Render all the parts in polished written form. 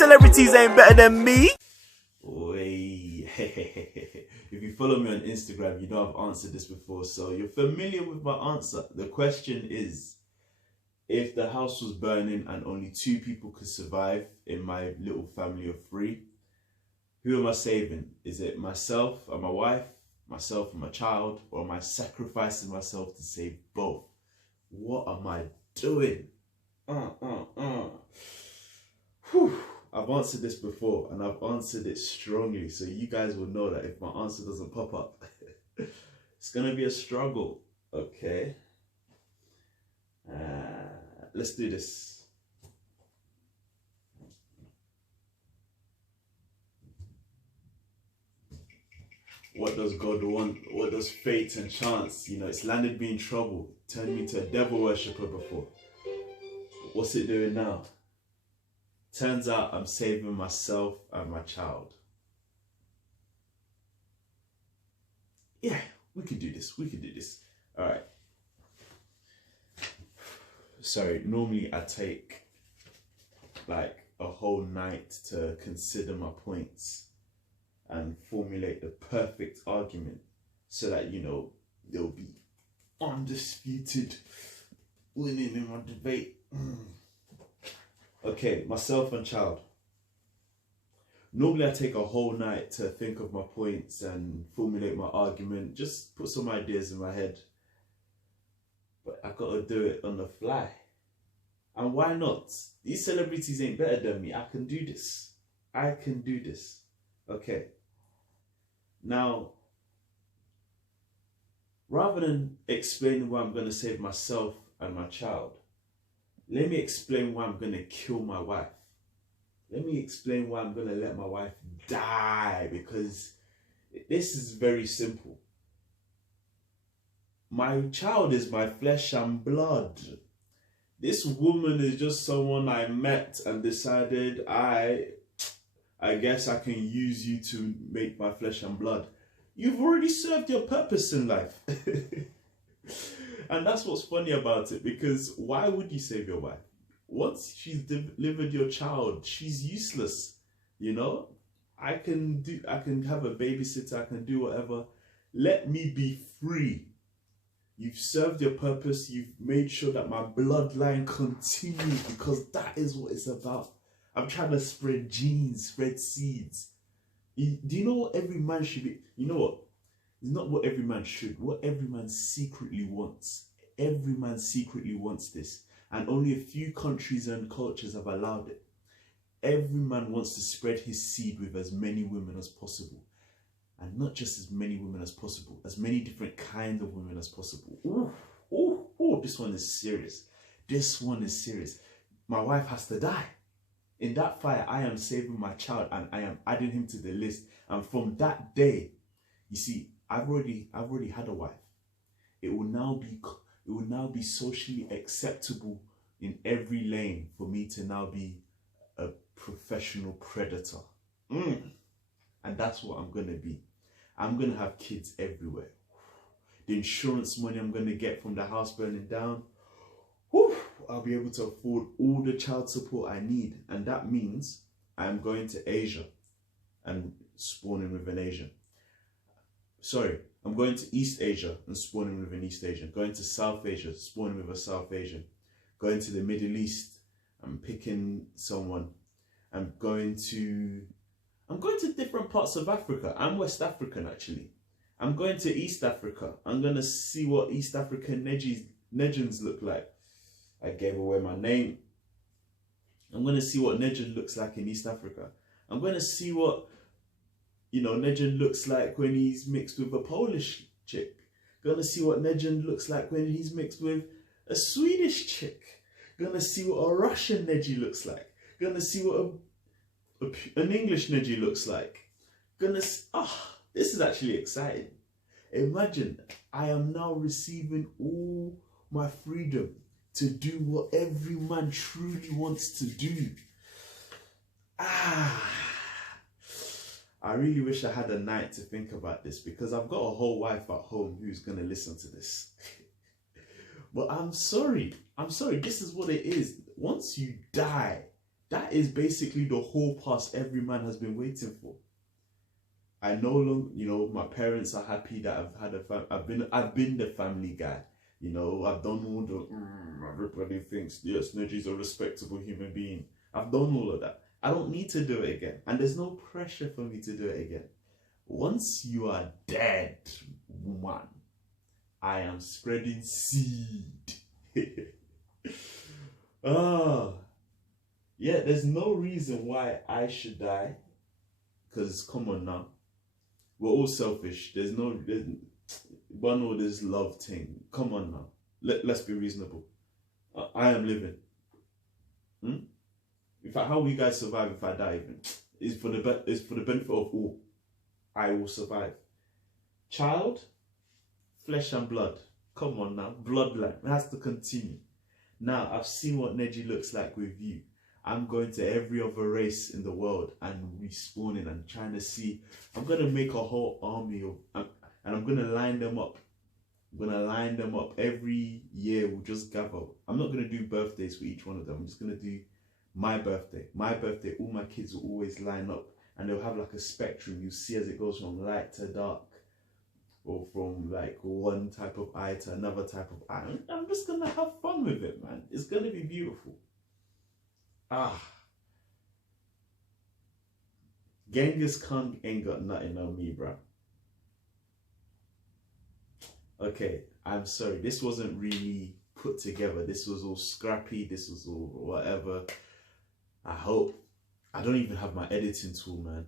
celebrities ain't better than me. Wait. If you follow me on Instagram, you know I've answered this before, so you're familiar with my answer. The question is, if the house was burning and only 2 people could survive in my little family of 3, who am I saving? Is it myself and my wife, myself and my child, or am I sacrificing myself to save both? What am I doing? Whew. I've answered this before and I've answered it strongly, so you guys will know that if my answer doesn't pop up, it's gonna be a struggle. Okay, let's do this. What does God want? What does fate and chance? You know, it's landed me in trouble, turned me to a devil worshipper before. What's it doing now? Turns out I'm saving myself and my child. Yeah, we can do this. We can do this. All right. Sorry, normally I take like a whole night to consider my points and formulate the perfect argument so that, you know, there'll be undisputed winning in my debate. Okay, myself and child. Normally I take a whole night to think of my points and formulate my argument, just put some ideas in my head. But I gotta do it on the fly. And why not? These celebrities ain't better than me. I can do this. I can do this. Okay. Now, rather than explaining why I'm gonna save myself and my child, let me explain why I'm going to kill my wife. Let me explain why I'm going to let my wife die, because this is very simple. My child is my flesh and blood. This woman is just someone I met and decided I guess I can use you to make my flesh and blood. You've already served your purpose in life. And that's what's funny about it, because why would you save your wife? Once she's delivered your child, she's useless. You know, I can have a babysitter, I can do whatever. Let me be free. You've served your purpose, you've made sure that my bloodline continues, because that is what it's about. I'm trying to spread genes, spread seeds. Do you know what every man should be? You know what? It's not what every man should, what every man secretly wants. Every man secretly wants this. And only a few countries and cultures have allowed it. Every man wants to spread his seed with as many women as possible. And not just as many women as possible, as many different kinds of women as possible. Ooh, this one is serious. This one is serious. My wife has to die. In that fire, I am saving my child and I am adding him to the list. And from that day, you see, I've already had a wife. It will now be socially acceptable in every lane for me to now be a professional predator. And that's what I'm going to be. I'm going to have kids everywhere. The insurance money I'm going to get from the house burning down, I'll be able to afford all the child support I need. And that means I'm going to Asia and spawning with an Asian. Sorry, I'm going to East Asia and spawning with an East Asian. Going to South Asia, spawning with a South Asian. Going to the Middle East, I'm picking someone. I'm going to different parts of Africa. I'm West African actually. I'm going to East Africa. I'm going to see what East African Negens look like. I gave away my name. I'm going to see what Negend looks like in East Africa. I'm going to see what, you know, Negend looks like when he's mixed with a Polish chick. Gonna see what Negend looks like when he's mixed with a Swedish chick. Gonna see what a Russian Neji looks like. Gonna see what an English Neji looks like. This is actually exciting. Imagine I am now receiving all my freedom to do what every man truly wants to do. I really wish I had a night to think about this, because I've got a whole wife at home who's going to listen to this. But I'm sorry. This is what it is. Once you die, That is basically the whole pass every man has been waiting for. I no longer, you know, my parents are happy that I've had I've been the family guy. You know, I've done all the, everybody thinks, yes, Neji's a respectable human being. I've done all of that. I don't need to do it again. And there's no pressure for me to do it again. Once you are dead, woman, I am spreading seed. Ah, yeah, there's no reason why I should die. Because, come on now. We're all selfish. There's one or this love thing. Come on now. Let's be reasonable. I am living. In fact, how will you guys survive if I die even? It's for the benefit of all. I will survive. Child, flesh and blood. Come on now. Bloodline. It has to continue. Now, I've seen what Neji looks like with you. I'm going to every other race in the world and respawning and trying to see. I'm going to make a whole army of, and I'm going to line them up. I'm going to line them up every year. We'll just gather. I'm not going to do birthdays for each one of them. I'm just going to do my birthday. My birthday, all my kids will always line up and they'll have like a spectrum. You see as it goes from light to dark or from like one type of eye to another type of eye. I'm just going to have fun with it, man. It's going to be beautiful. Genghis Khan ain't got nothing on me, bro. Okay, I'm sorry. This wasn't really put together. This was all scrappy. This was all whatever. I don't even have my editing tool, man.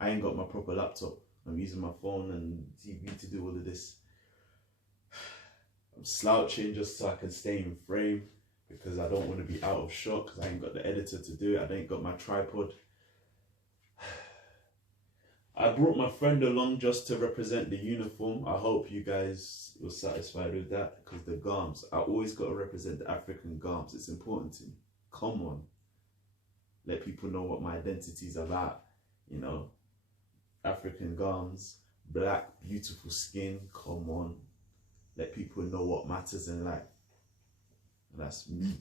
I ain't got my proper laptop. I'm using my phone and TV to do all of this. I'm slouching just so I can stay in frame, because I don't want to be out of shot, because I ain't got the editor to do it. I ain't got my tripod. I brought my friend along just to represent the uniform. I hope you guys were satisfied with that, because the garms, I always got to represent the African garms. It's important to me. Come on. Let people know what my identity is about, you know. African garms, black, beautiful skin, come on. Let people know what matters in life. And that's me.